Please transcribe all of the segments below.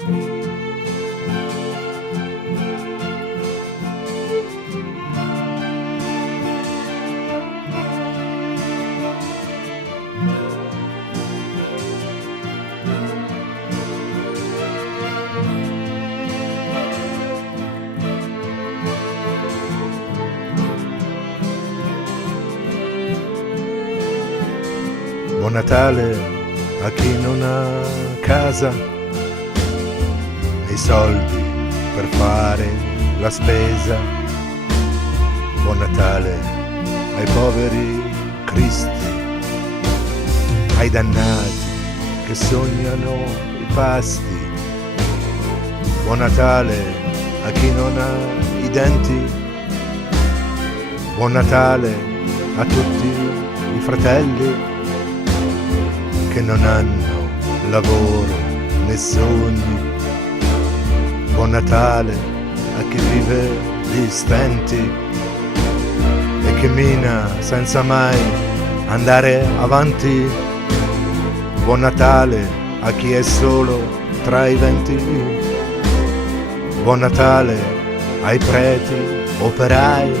Buon Natale a chi non ha casa, i soldi per fare la spesa. Buon Natale ai poveri cristi, ai dannati che sognano i pasti. Buon Natale a chi non ha i denti. Buon Natale a tutti i fratelli che non hanno lavoro né sogni. Buon Natale a chi vive di stenti e che mina senza mai andare avanti. Buon Natale a chi è solo tra i venti. Buon Natale ai preti, operai,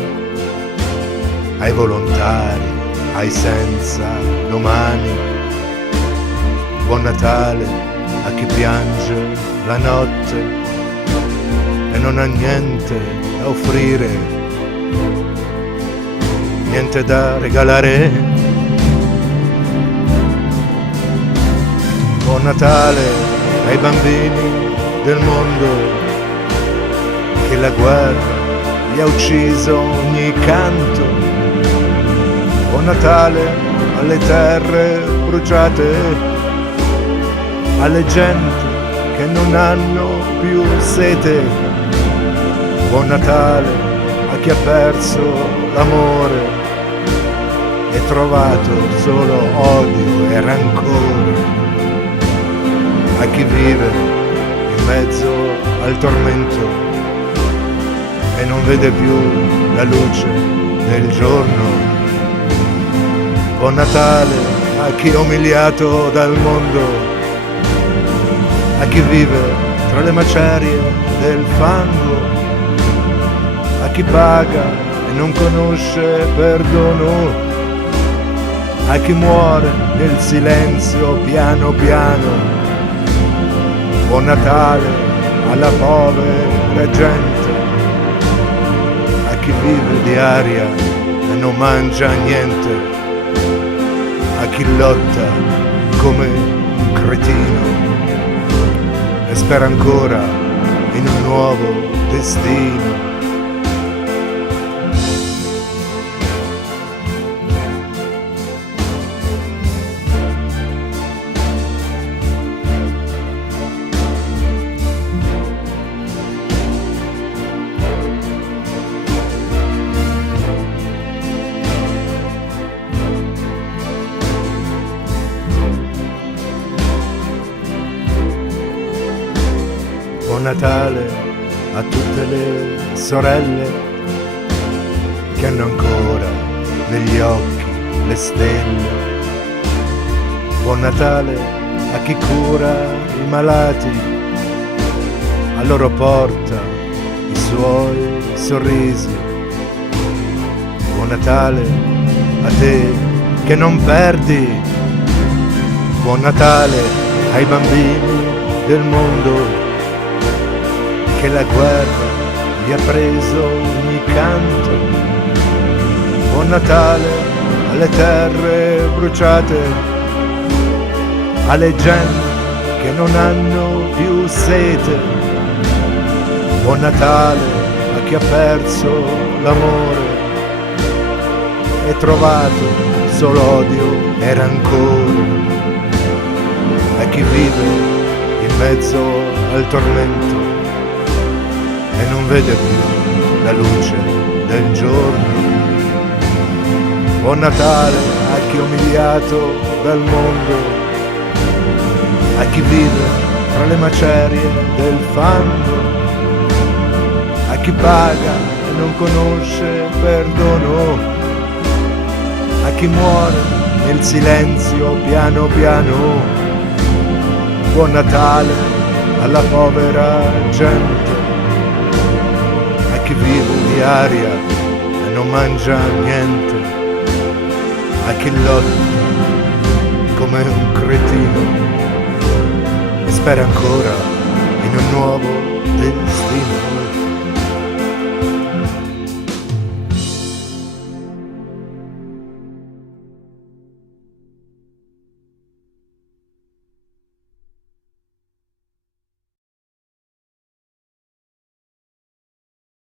ai volontari, ai senza domani. Buon Natale a chi piange la notte e non ha niente da offrire, niente da regalare. Buon Natale ai bambini del mondo che la guerra gli ha ucciso ogni canto. Buon Natale alle terre bruciate, alle gente che non hanno più sete. Buon Natale a chi ha perso l'amore e trovato solo odio e rancore, a chi vive in mezzo al tormento e non vede più la luce del giorno. Buon Natale a chi è umiliato dal mondo, a chi vive tra le macerie del fango, a chi paga e non conosce perdono, a chi muore nel silenzio piano piano. Buon Natale alla povera gente, a chi vive di aria e non mangia niente, a chi lotta come un cretino e spera ancora in un nuovo destino. Buon Natale a tutte le sorelle che hanno ancora negli occhi le stelle. Buon Natale a chi cura i malati, a loro porta i suoi sorrisi. Buon Natale a te che non perdi. Buon Natale ai bambini del mondo che la guerra gli ha preso ogni canto. Buon Natale alle terre bruciate, alle gente che non hanno più sete. Buon Natale a chi ha perso l'amore e trovato solo odio e rancore, a chi vive in mezzo al tormento e non vede più la luce del giorno. Buon Natale a chi è umiliato dal mondo, a chi vive tra le macerie del fango, a chi paga e non conosce perdono, a chi muore nel silenzio piano piano. Buon Natale alla povera gente, a chi vive di aria e non mangia niente, a chi lotta come un cretino e spera ancora in un nuovo destino.